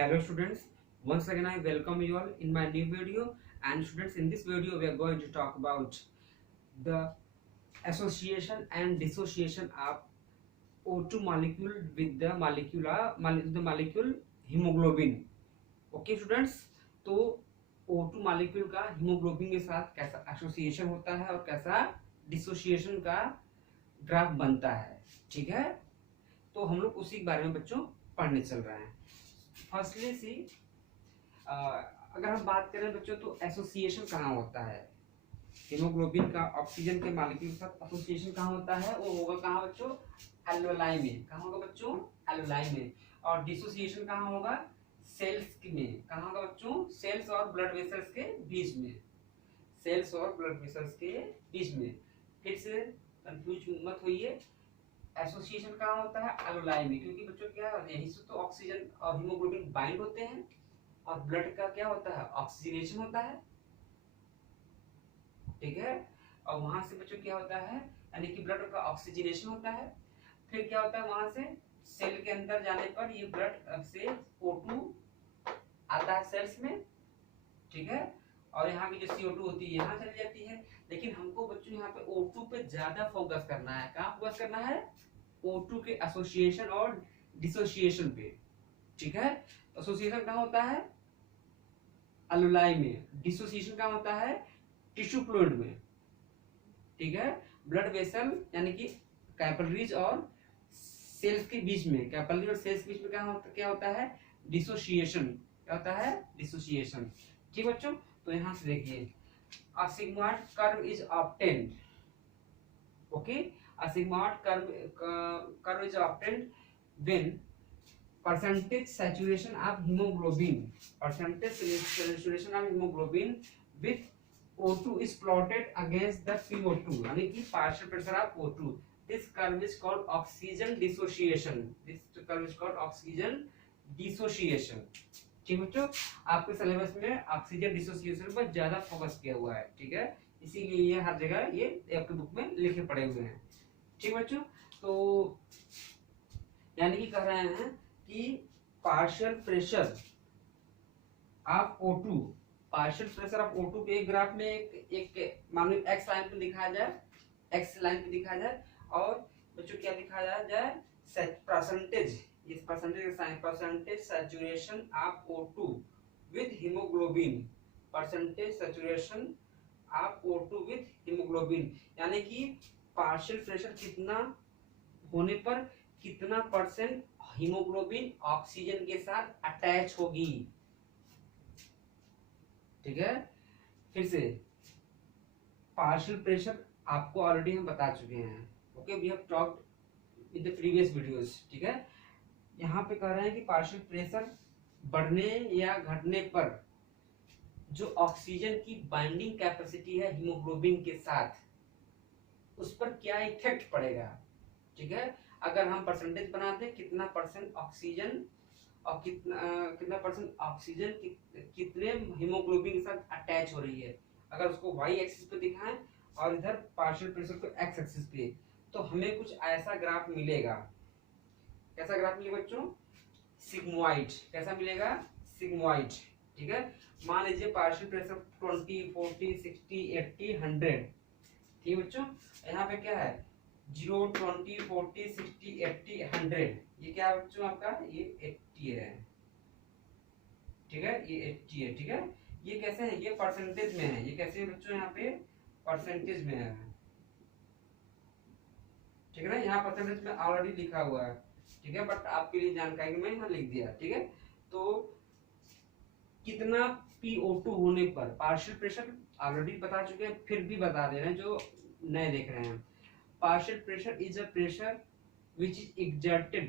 Hello students, once again I welcome you all in my new video. And students, in this video we are going to talk about the association and dissociation of O2 molecule with the molecule hemoglobin. Okay students, तो O2 molecule का hemoglobin के साथ कैसा association होता है और कैसा dissociation का ग्राफ बनता है, ठीक है। तो हम लोग उसी के बारे में बच्चों पढ़ने चल रहे हैं। फर्स्टली सी अगर हम बात करें बच्चों तो एसोसिएशन कहाँ होता है, हीमोग्लोबिन का ऑक्सीजन के मॉलिक्यूल के साथ एसोसिएशन कहाँ होता है, वो होगा कहाँ बच्चों, एल्वेलाई में। कहाँ होगा बच्चों, एल्वेलाई में। और डिसोसिएशन कहाँ होगा, सेल्स में। कहाँ होगा बच्चों, सेल्स और ब्लड वेसल्स के बीच में, सेल्स और ब्लड वेसल्स के बीच में। फिर से कंफ्यूज मत होइए, एसोसिएशन कहाँ होता है, एल्वेलाई में, क्योंकि बच्चों क्या यहीं से तो ऑक्सीजन और हीमोग्लोबिन बाइंड होते हैं और ब्लड का क्या होता है, ऑक्सीजनेशन होता है, ठीक है। और वहां से बच्चों क्या होता है, यानी कि ब्लड का ऑक्सीजनेशन होता है। फिर क्या होता है, वहां से सेल के अंदर जाने पर ये ब्लड से O2 आता है सेल्स में, ठीक है। और यहाँ की जो CO2 होती है यहाँ चली जाती है। लेकिन हमको बच्चों यहाँ पे O2 पे ज्यादा फोकस करना है। कहाँ फोकस करना है, O2 के एसोसिएशन और डिसोसिएशन पे, ठीक है। एसोसिएशन कहाँ होता है, एल्वेलाई में। डिसोसिएशन कहाँ होता है, टिश्यू फ्लूइड में, ठीक है। ब्लड वेसल यानी कि कैपिलरीज और सेल्स के बीच में, कैपिलरी और सेल्स के बीच में क्या होता है, डिसोसिएशन। क्या होता है, डिसोसिएशन, ठीक बच्चों। तो यहां से देखिए, a sigmoid curve is obtained, okay, a sigmoid curve is obtained when percentage saturation of hemoglobin with O2 is plotted against the PO2, यानी कि partial pressure of O2. This curve is called oxygen dissociation. This curve is called oxygen dissociation. ठीक बच्चों, आपके syllabus में oxygen dissociation पर ज्यादा focus किया हुआ है, ठीक है। इसीलिए ये हर जगह ये आपके बुक में लिखे पड़े हुए हैं, ठीक बच्चों। तो यानी कि कह रहे हैं कि partial pressure of O2, partial pressure of O2 के एक ग्राफ में एक मान लो एक्स लाइन पे दिखाया जाए, एक्स लाइन पे दिखाया जाए, और बच्चों क्या दिखाया जाए, परसेंटेज, इस परसेंटेज का sign, percentage saturation of O2 with haemoglobin, percentage saturation of O2 with haemoglobin, यानी कि पार्शियल प्रेशर कितना होने पर कितना परसेंट हीमोग्लोबिन ऑक्सीजन के साथ अटैच होगी, ठीक है। फिर से पार्शियल प्रेशर आपको ऑलरेडी हम बता चुके हैं, okay, we have talked in the previous videos, ठीक है। यहाँ पे कह रहे हैं कि पार्शियल प्रेशर बढ़ने या घटने पर जो ऑक्सीजन की बाइंडिंग कैपेसिटी है हीमोग्लोबिन के साथ, उस पर क्या इफेक्ट पड़ेगा, ठीक है। अगर हम परसेंटेज बनाते हैं कितना परसेंट ऑक्सीजन और कितना परसेंट ऑक्सीजन कितने हीमोग्लोबिन के साथ अटैच हो रही है, अगर उसको वाई एक्सिस पे दिखाएं और इधर पार्शियल प्रेशर को एक्स एक्सिस पे, तो हमें कुछ ऐसा ग्राफ मिलेगा। कैसा ग्राफ मिलेगा बच्चों, सिग्मोइड। कैसा मिलेगा, सिग्मोइड, ठीक है। मान लीजिए पार्शियल प्रेशर 20, 40, 60, 80, 100, ठीक है बच्चों। यहाँ पे क्या है, 0, 20, 40, 60, 80, 100, ये क्या है बच्चों आपका, ये 80 है, ठीक है, ये 80 है, ठीक है। ये कैसे है, ये परसेंटेज में है, ये कैसे है बच्चों, यहाँ पे परसेंटेज में है, ठीक है ना। यहाँ परसेंटेज में ऑलरेडी लिखा हुआ है, ठीक है, बट आपके लिए जानकारी में यहाँ लिख दिया, ठीक है। तो कितना PO2 होने पर, पार्शियल प्रेशर ऑलरेडी बता चुके हैं, फिर भी बता दे रहे हैं जो नए देख रहे हैं। Partial pressure is a pressure which is exerted,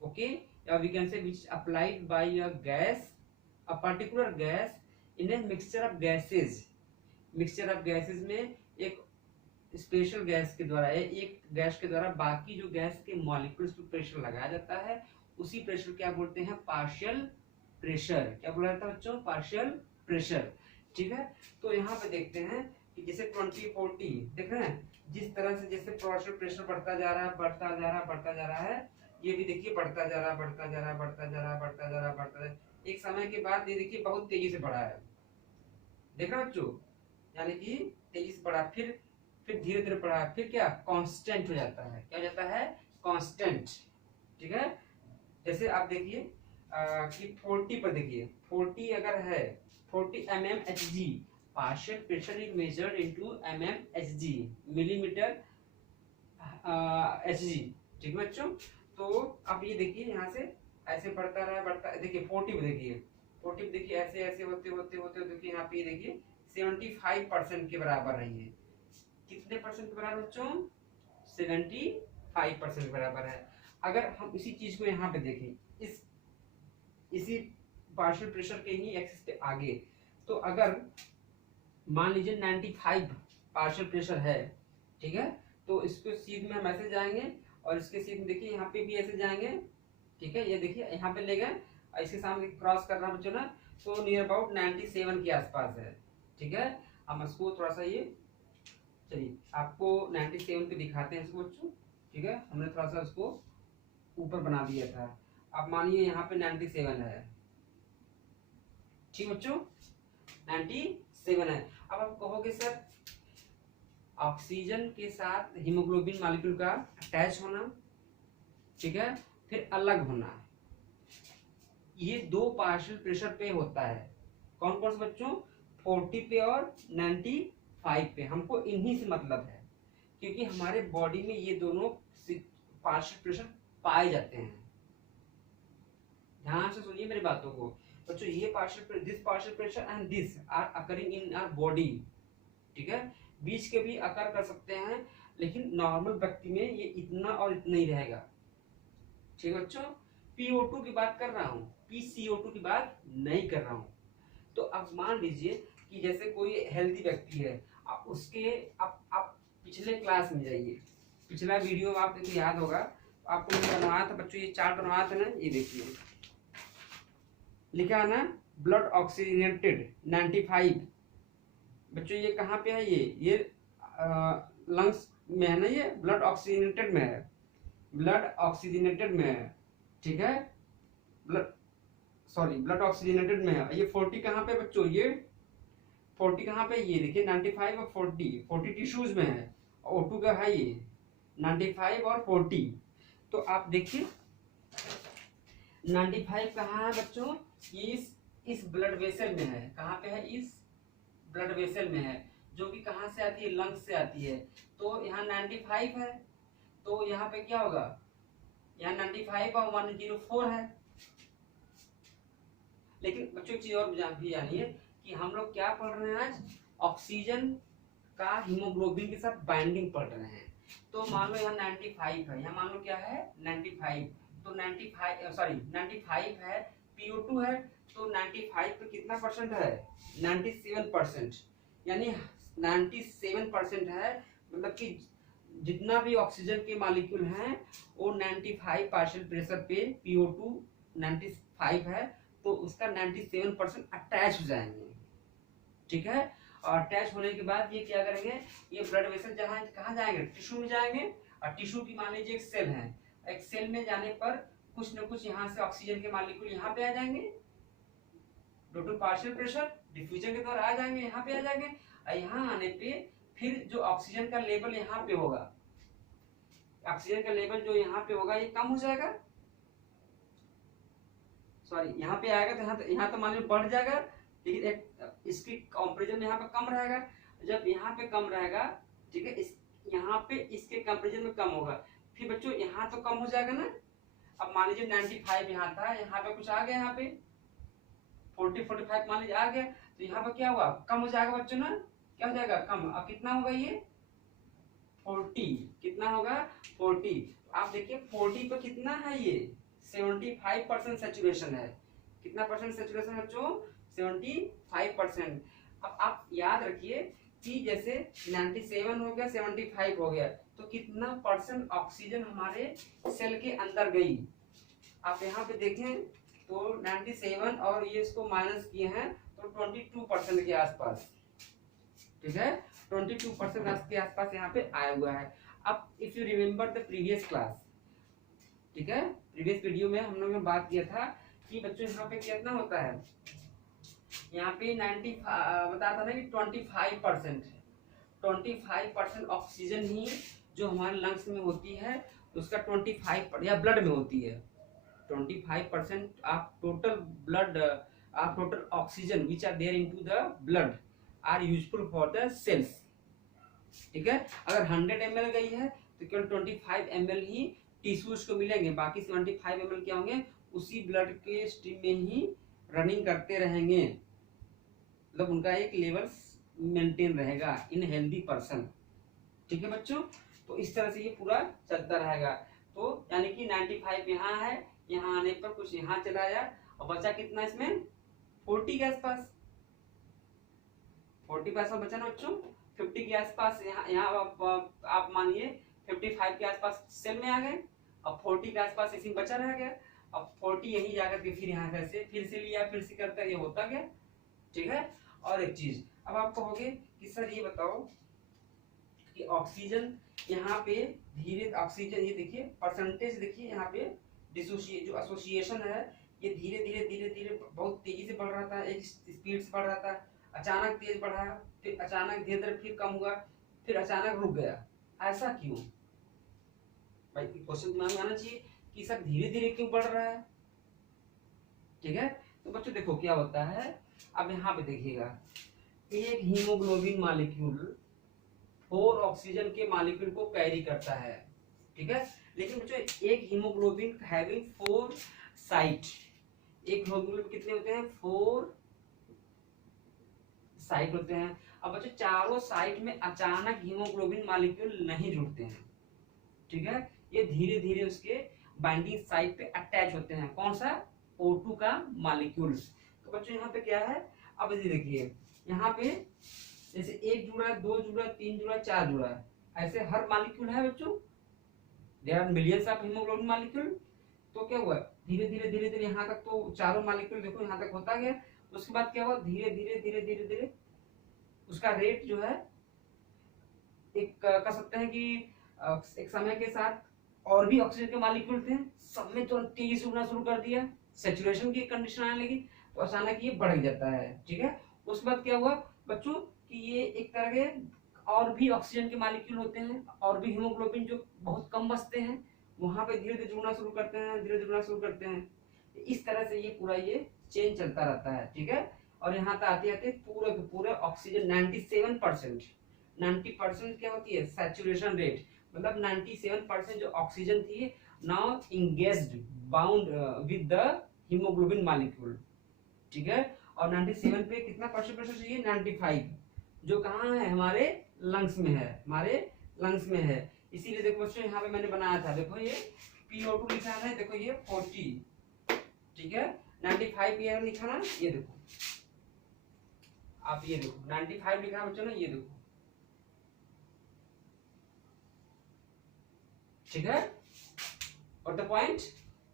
okay, or we can say which is applied by a gas, a particular gas in a mixture of gases. mixture of gases में एक स्पेशल गैस के द्वारा, एक gas के द्वारा बाकी जो gas के मॉलिक्यूल्स पर प्रेशर लगाया जाता है, उसी प्रेशर क्या बोलते हैं, पार्शियल प्रेशर। क्या बोला जाता है बच्चों, पार्शियल प्रेशर, ठीक है। तो यहाँ पे देखते हैं कि जैसे 20, 40 देख रहे हैं, जिस तरह से जैसे पार्शियल प्रेशर बढ़ता जा रहा है, बढ़ता जा रहा है, बढ़ता जा रहा है, ये भी देखिए बढ़ता जा रहा, बढ़ता जा रहा, बढ़ता जा रहा, बढ़ता जा रहा, बढ़ता जा रहा। एक समय के बाद ये देखिए बहुत तेजी से बढ़ा है, देख रहे हो बच्चों, यानी कि तेजी से बढ़ा, फिर धीरे धीरे बढ़ा, फिर क्या कांस्टेंट हो जाता है, क्या हो जाता है, कांस्टेंट। ठीक है, जैसे आप देखिए कि 40 पर देखिए, 40 अगर है, 40 mmHg, partial pressure is measured into mmHg, millimetre Hg। ठीक है बच्चों, तो अब ये देखिए यहाँ से ऐसे बढ़ता रहा, बढ़ता, देखिए 40 पे देखिए, 40 पे देखिए ऐसे ऐसे होते होते होते देखिए यहाँ पे ये देखिए 75% के बराबर है। ये कितने परसेंट के बराबर बच्चों, 75% के बराबर है। अगर हम इसी चीज को यहाँ पे देखें, इसी पार्शियल प्रेशर के ही एक्सिस पे आगे, तो अगर मान लीजिए 95 पार्शियल प्रेशर है, ठीक है, तो इसको सीध में हम ऐसे जाएंगे और इसके सीध में देखिए यहाँ पे भी ऐसे जाएंगे। ठीक है, ये देखिए यहाँ पे ले गए और इसके सामने क्रॉस कर रहा बच्चों ना, तो नियर अबाउट 97 के आसपास है। ठीक है, हम इसको थोड़ा सा ये, चलिए आपको 97 पे दिखाते हैं इसको बच्चों। ठीक है, हमने थोड़ा सा इसको ऊपर बना दिया था, अब मानिए यहाँ पे 97 है। ठीक बच्चों, 97 है। अब आप कहोगे सर ऑक्सीजन के साथ हीमोग्लोबिन मॉलिक्यूल का अटैच होना, ठीक है, फिर अलग होना, ये दो पार्शियल प्रेशर पे होता है। कौन कौन से बच्चों, 40 पे और 95 पे। हमको इन्हीं से मतलब है, क्योंकि हमारे बॉडी में ये दोनों पार्शियल प्रेशर पाए जाते हैं। ध्यान से सुनिए मेरी बातों को बच्चों, ये partial, this partial pressure and this are occurring in our body. ठीक है, बीच के भी अकर कर सकते हैं, लेकिन नॉर्मल व्यक्ति में ये इतना और इतना ही रहेगा। ठीक है बच्चों, PO2 की बात कर रहा हूँ, PCO2 की बात नहीं कर रहा हूँ। तो अब मान लीजिए कि जैसे कोई हेल्दी व्यक्ति है, आप उसके आप पिछले क्लास में जाइए, पिछला वीडियो में आपको याद होगा, आपको बनवाया था बच्चों, ये चार्ट बनवाया था ना, ये देखिए लिखा है ना, ब्लड ऑक्सीजनेटेड 95। बच्चों ये कहाँ पे है, ये लंग्स में है ना, ये ब्लड ऑक्सीजनेटेड में है, ब्लड ऑक्सीजनेटेड में है। ठीक है, ब्लड ऑक्सीजनेटेड में है। ये 40 कहाँ पे बच्चों, ये 40 कहाँ पे, ये देखिए 95 और 40 टिश्यूज में है, और O2 का है ये 95 और 40। तो आप देखिए 95 कहाँ है बच्चों, इस ब्लड वेसल में है। कहाँ पे है, इस ब्लड वेसल में है, जो कि कहाँ से आती है, लंग्स से आती है। तो यहाँ 95 है, तो यहाँ पे क्या होगा, यहाँ 95 और 104 है। लेकिन बच्चों एक चीज और भी जानिए कि हम लोग क्या पढ़ रहे हैं आज, ऑक्सीजन का हीमोग्लोबिन के साथ बाइंडिंग पढ़ रहे हैं। तो मान लो यहाँ 95 है, यहाँ मान लो क्या है 95, तो 95 है, PO2 है, तो 95 पे कितना परसेंट है, 97%, यानी 97% है, मतलब कि जितना भी ऑक्सीजन के मॉलिक्यूल हैं वो 95 पार्शियल प्रेशर पे PO2 95 है, तो उसका 97% अटैच हो जाएंगे। ठीक है, और अटैच होने के बाद ये क्या करेंगे, ये ब्लड वेसल जहाँ कहाँ जाएंगे, टिश्यू में जाएंगे, और टिश्यू की मान लीजिए एक सेल है, एक सेल में जाने पर कुछ न कुछ यहाँ से ऑक्सीजन के मॉलिक्यूल यहाँ पे आ जाएंगे, due to partial pressure diffusion के द्वारा आ जाएंगे, यहाँ पे आ जाएंगे, और यहाँ आने पे फिर जो ऑक्सीजन का लेवल यहाँ पे होगा, ऑक्सीजन का लेवल जो यहाँ पे होगा ये कम हो जाएगा, सॉरी यहाँ पे आएगा, तो यहाँ तो मान लीजिए बढ़ जाएगा, लेकिन एक इसकी कंपैरिजन में यहाँ पे कम रहेगा। जब यहाँ पे कम रहेगा, ठीक है, इस यहाँ पे इसके कंपैरिजन में कम होगा, फिर बच्चों यहाँ तो कम हो जाएगा ना। अब मान लीजिए 95 यहाँ था, यहाँ पे कुछ आ गया, यहाँ पे 40-45 मान लीजिए आ गया, तो यहाँ पे क्या हुआ, कम हो जाएगा बच्चों ना, क्या हो जाएगा, कम। अब कितना होगा ये 40, कितना होगा 40। आप देखिए 40 पे कितना है, ये 75% सैचुरेशन है। कितना परसेंट सैचुरेशन है बच्चों, 75%। अब आप याद रखिए कि जैसे 97 हो गया, 75 हो गया, तो कितना परसेंट ऑक्सीजन हमारे सेल के अंदर गई। आप यहाँ पे देखें तो 97 और ये इसको माइनस किए हैं, तो 22% के आसपास। ठीक है, 22% के आसपास यहाँ पे आया हुआ है। अब if you remember the previous class, ठीक है। प्रीवियस वीडियो में हम लोगों ने बात किया था कि बच्चों यहाँ पे कितना होता है, यहाँ पे 90 बताया था ना कि 25% ऑक्सीजन ही जो हमारे लंग्स में होती है उसका 25 या ब्लड में होती है। 25% of total blood of total oxygen which are there into the blood are useful for the cells. ठीक है, अगर 100 ml गई है तो केवल 25 ml ही टिश्यूज को मिलेंगे, बाकी 75 ml क्या होंगे उसी ब्लड के स्ट्रीम में ही रनिंग करते रहेंगे, मतलब उनका एक लेवल मेंटेन रहेगा इन हेल्दी पर्सन। ठीक है बच्चों, तो इस तरह से ये पूरा चलता रहेगा। तो यानी कि 95 यहाँ है, यहाँ आने पर कुछ यहाँ चला आया और बचा कितना इसमें 40 के आसपास, 40 के आसपास बचा ना बच्चों, 50 के आसपास यहाँ आप मानिए 55 के आसपास सेल में आ गए, अब 40 के आसपास इसी में बचा रह गया, अब 40 यही जाकर के फिर यहाँ से फिर से लिया फिर से करता ये होता गया। ठीक है, और एक चीज अब आप कहोगे कि सर ये बताओ कि ऑक्सीजन यहाँ पे धीरे ऑक्सीजन ये देखिए परसेंटेज देखिए यहाँ पे डिसोसिएट जो एसोसिएशन है ये धीरे धीरे धीरे धीरे बहुत तेजी से बढ़ रहा था, एक स्पीड से बढ़ रहा था, अचानक तेज बढ़ा, फिर अचानक धीरे धीरे फिर कम हुआ, फिर अचानक रुक गया, ऐसा क्यों? भाई क्वेश्चन दिमाग में आना चाहिए कि सर धीरे धीरे क्यों बढ़ रहा है। ठीक है, तो बच्चों देखो क्या होता है, अब यहाँ पे देखिएगा एक हीमोग्लोबिन मॉलिक्यूल 4 ऑक्सीजन के मॉलिक्यूल को कैरी करता है। ठीक है, लेकिन बच्चों एक हीमोग्लोबिन हैविंग 4 साइट, एक हीमोग्लोबिन कितने होते हैं 4 साइट होते हैं। अब बच्चों चारों साइट में अचानक हीमोग्लोबिन मॉलिक्यूल नहीं जुड़ते हैं। ठीक है, ये धीरे धीरे उसके बाइंडिंग साइट पे अटैच होते हैं, कौन सा O2 का मॉलिक्यूल्स। तो बच्चों यहाँ पे क्या है, अब ये देखिए यहाँ पे जैसे 1 जुड़ा, 2 जुड़ा, 3 जुड़ा, 4 जुड़ा, ऐसे हर मॉलिक्यूल है बच्चों, there are millions of haemoglobin molecule. तो क्या हुआ धीरे धीरे धीरे धीरे यहाँ तक तो चारों मॉलिक्यूल देखो यहाँ तक होता गया, उसके बाद क्या हुआ धीरे धीरे धीरे धीरे धीरे उसका रेट जो है एक कह सकते हैं कि एक समय के साथ और भी ऑक्सीजन के मॉलिक्यूल थे सब में तुरंत तेजी से उड़ना शुरू कर दिया, सैचुरेशन की कंडीशन आने लगी तो अचानक ये बढ़ जाता है। ठीक है, उसके बाद क्या हुआ बच्चों कि ये एक तरह के और भी ऑक्सीजन के मॉलिक्यूल होते हैं और भी हीमोग्लोबिन जो बहुत कम बचते हैं वहां पे धीरे धीरे जुड़ना शुरू करते हैं, धीरे जुड़ना शुरू करते हैं। इस तरह से ये पूरा ये चेंज चलता रहता है। ठीक है, और यहाँ तक आते आते पूरे के पूरे ऑक्सीजन 97% 90% क्या होती है सैचुरेशन रेट, मतलब 97% जो ऑक्सीजन थी now engaged bound with the haemoglobin molecule. ठीक है, और 97 पे कितना परसेंट चाहिए 95, जो कहाँ है हमारे लंग्स में है, हमारे लंग्स में है। इसीलिए देखो बच्चों यहाँ पे मैंने बनाया था, देखो ये PO2 लिखा है, देखो ये 40, ठीक है 95 ये लिखा ना, ये देखो आप ये देखो 95 लिखा है बच्चों ना, ये देखो। ठीक है, और द पॉइंट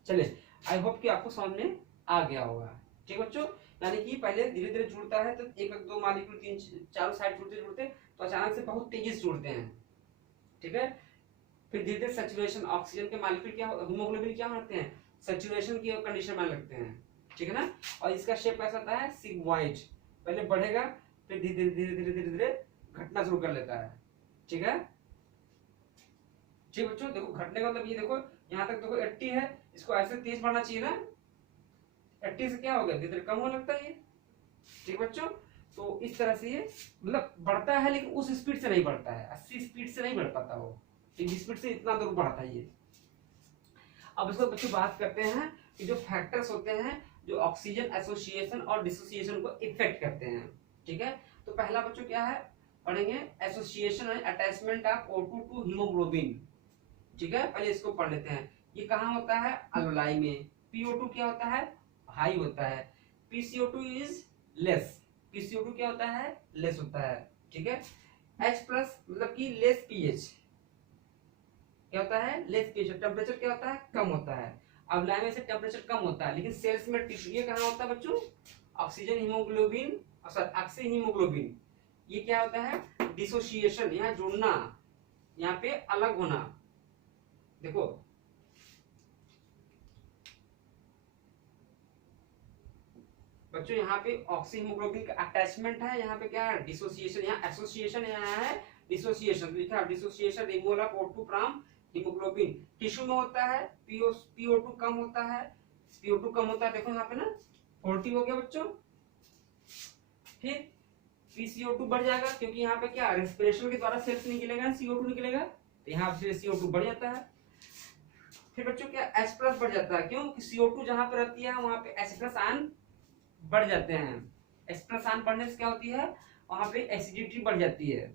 चले, आई होप कि आपको समझ में आ गया होगा। ठीक बच्चों, यानी कि पहले धीरे धीरे जुड़ता है तो एक दो मॉलिक्यूल 3 4 साइड जुड़ते जुड़ते तो अचानक से बहुत तेजी से जुड़ते हैं। ठीक है, फिर धीरे धीरे सैचुरेशन ऑक्सीजन के मॉलिक्यूल क्या हीमोग्लोबिन क्या होते हैं सैचुरेशन की कंडीशन में लगते हैं। ठीक है ना, और इसका शेप कैसा होता है सिग्मॉइड, पहले बढ़ेगा फिर धीरे धीरे धीरे धीरे धीरे धीरे घटना शुरू कर लेता है। ठीक है, ठीक बच्चों देखो घटने का मतलब ये देखो यहाँ तक देखो 80 है, इसको ऐसे तेज बढ़ना चाहिए ना, 80 से क्या हो गया धीरे धीरे कम होने लगता है ये। ठीक बच्चों, तो इस तरह से ये मतलब बढ़ता है लेकिन उस स्पीड से नहीं बढ़ता है, 80 स्पीड से नहीं बढ़ पाता वो, इस स्पीड से इतना दूर बढ़ता है ये। अब इसको बच्चों बात करते हैं कि जो फैक्टर्स होते हैं जो ऑक्सीजन एसोसिएशन और डिसोसिएशन को इफेक्ट करते हैं। ठीक है, तो पहला बच्चों क्या है पढ़ेंगे association and attachment of O2 to haemoglobin. ठीक है, पहले इसको पढ़ लेते हैं, ये कहाँ होता है अल्वलाई में। PO2 क्या होता है हाई होता है, PCO2 इज लेस, PCO2 क्या होता है लेस होता है। ठीक है, H प्लस मतलब कि लेस पीएच क्या होता है लेस पीएच, टेम्परेचर क्या होता है कम होता है। अब लाइन में से टेम्परेचर कम होता है लेकिन सेल्स में टिश्यू ये कहाँ होता है बच्चों oxygen haemoglobin sorry oxy haemoglobin, ये क्या होता है डिसोसिएशन, यहाँ जुड़ना, यहाँ पे अलग होना। देखो बच्चों यहाँ पे ऑक्सी हीमोग्लोबिन का अटैचमेंट है, यहाँ पे क्या है डिसोसिएशन, यहाँ एसोसिएशन, यहाँ है डिसोसिएशन, लिखा है dissociation removal of O2 from haemoglobin. Tissue में होता है PO2 कम होता है, PO2 कम होता है, देखो यहाँ पे ना 40 हो गया बच्चों। फिर PCO2 बढ़ जाएगा क्योंकि यहाँ पे क्या रेस्पिरेशन के द्वारा सेल्स निकलेगा, CO2 निकलेगा, तो यहाँ से CO2 बढ़ जाता है। फिर बच्चों क्या H+ बढ़ जाता है, क्यों कि CO2 जहां पे रहती है वहां पे H+ आयन बढ़ जाते हैं। H+ आयन बढ़ने से क्या होती है, वहां पे एसिडिटी बढ़ जाती है,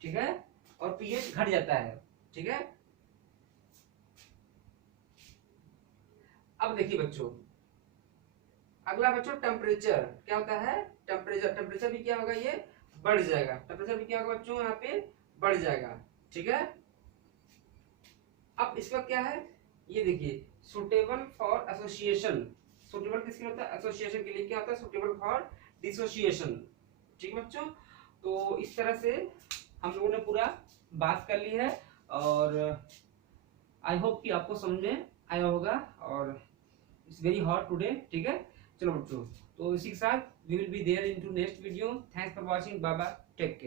ठीक है, और पीएच घट जाता है, ठीक है। अब देखिए बच्चों, अगला बच्चों टेम्परेचर क्या होता है, टेम्परेचर भी क्या होगा, ये बढ़ जाएगा, टेम्परेचर भी क्या होगा बच्चों, यहाँ पे बढ़ जाएगा, ठीक है। अब इसका क्या है, ये देखिए सुटेबल फॉर एसोसिएशन, सुटेबल किसके लिए होता है, एसोसिएशन के लिए, क्या होता है सुटेबल फॉर डिसोसिएशन, ठीक है बच्चों। तो इस तरह से हम लोगों ने पूरा बात कर ली है, और आई होप कि आपको समझ में आया होगा, और इट्स वेरी हॉट टुडे, ठीक है। चलो बच्चों, तो इसी के साथ we will be there in to next video. Thanks for watching, bye bye, take care.